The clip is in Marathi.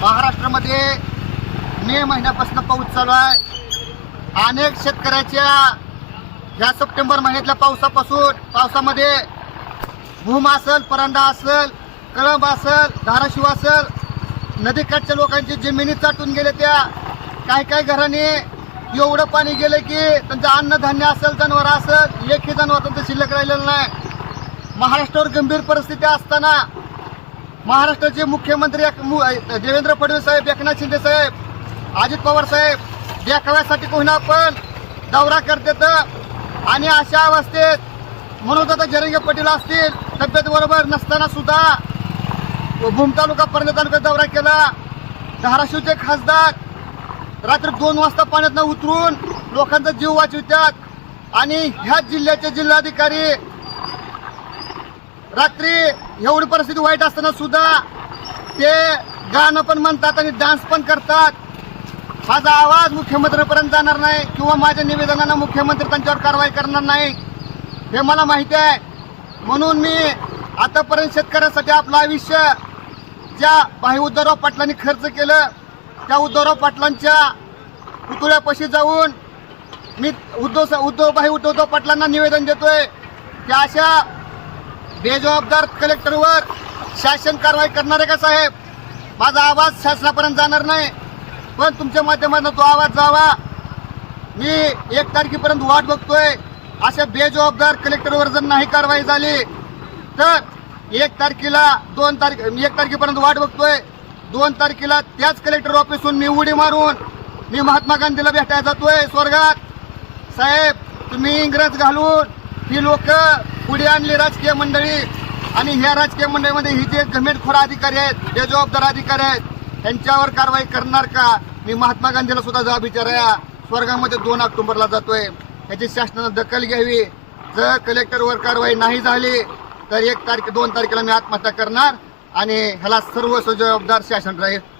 महाराष्ट्रामध्ये मे महिन्यापासून पाऊस चालू आहे अनेक शेतकऱ्याच्या ह्या सप्टेंबर महिन्यातल्या पावसापासून पावसामध्ये भूम असेल परांडा असेल कळंब असेल धाराशिव असल नदीकाठच्या लोकांची जमिनी चाटून गेले त्या काही काही घरांनी एवढं पाणी गेलं की त्यांचं अन्नधान्य असेल जनावरं असेल लेखी जनावर त्यांचं शिल्लक राहिलेलं नाही महाराष्ट्रावर गंभीर परिस्थिती असताना महाराष्ट्राचे मुख्यमंत्री देवेंद्र फडणवीस साहेब एकनाथ शिंदे साहेब अजित पवार साहेब देखाव्यासाठी कोणा पण दौरा करतात आणि अशा अवस्थेत म्हणून आता जरंगे पटेल असतील तब्येत बरोबर नसताना सुद्धा भूम तालुका परणे दौरा केला धाराशिवचे खासदार रात्री दोन वाजता पाण्यात उतरून लोकांचा जीव वाचवितात आणि ह्या जिल्ह्याचे जिल्हाधिकारी रात्री एवढी परिस्थिती वाईट असताना सुद्धा ते गाणं पण म्हणतात आणि डान्स पण करतात माझा आवाज मुख्यमंत्र्यांपर्यंत जाणार नाही किंवा माझ्या निवेदनानं मुख्यमंत्री त्यांच्यावर कारवाई करणार नाही हे मला माहिती आहे म्हणून मी आतापर्यंत शेतकऱ्यांसाठी आपलं आयुष्य ज्या भाई उद्धवराव पाटलांनी खर्च केलं त्या उद्धवराव पाटलांच्या पुतळ्यापाशी जाऊन मी उद्धव उद्धव भाई उद्धवराव पाटलांना निवेदन देतोय की अशा बेजबाबदार कलेक्टरवर शासन कारवाई करणार आहे का साहेब माझा आवाज शासनापर्यंत जाणार नाही पण तुमच्या माध्यमातून तो आवाज जावा मी एक तारखेपर्यंत वाट बघतोय अशा बेजबाबदार कलेक्टरवर जर नाही कारवाई झाली तर एक तारखेला दोन मी एक तारखेपर्यंत वाट बघतोय दोन तारखेला त्याच कलेक्टर ऑफिसहून मी उडी मारून मी महात्मा गांधीला भेटायला जातोय स्वर्गात साहेब तुम्ही इंग्रज घालून ही लोक पुढे आणली राजकीय मंडळी आणि ह्या राजकीय मंडळीमध्ये ही जे खोरा अधिकारी आहेत जे जबाबदार अधिकारी आहेत त्यांच्यावर कारवाई करणार का मी महात्मा गांधीला सुद्धा जबाब विचाराया स्वर्गामध्ये दोन ऑक्टोबरला जातोय याची शासनानं दखल घ्यावी जर कलेक्टरवर कारवाई नाही झाली तर एक तारखे दोन तारखेला मी आत्महत्या करणार आणि ह्याला सर्व जबाबदार शासन राहील